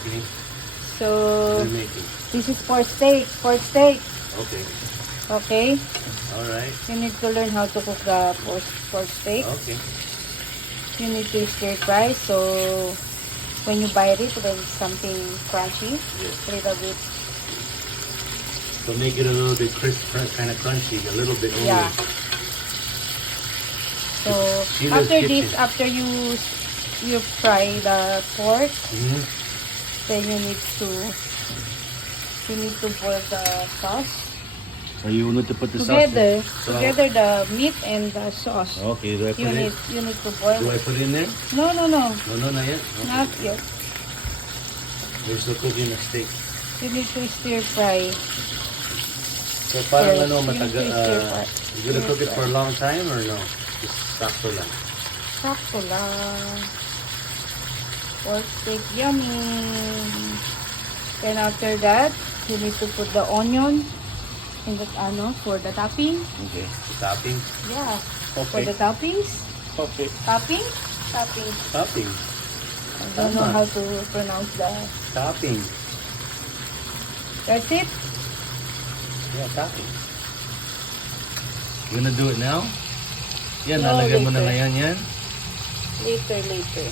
Okay. So, We're making. this is pork steak. Pork steak. Okay. Okay? All right. You need to learn how to cook the pork steak. Okay. You need to stir fry. So, when you bite it, there's something crunchy. Yes. A little bit. So make it a little bit crisp, kind of crunchy, a little bit only. Yeah. So, Sheila's after this, kitchen. after you fry the pork, Mm-hmm. then you need to boil the sauce. So you need to put the Together, sauce in. together the meat and the sauce. Okay, do I put it? You need to boil Do I it. put it in there? No, No, not yet. Okay. not yet. We're still cooking the steak. You need to stir fry. So parang Yes, ano, you need matagal, to stir fry. you gonna cook it for a long time or no? Just sakto lang. Sakto lang. Pork steak, yummy. Then after that, you need to put the onion in the for the topping. Okay. Topping. Yeah. For Okay. the toppings. Okay. Topping. Topping. Topping. I don't know how to pronounce the. Topping. That's it. Yeah, topping. You gonna do it now? Yan, No, nalagyan mo na later. ngayon yan. Later.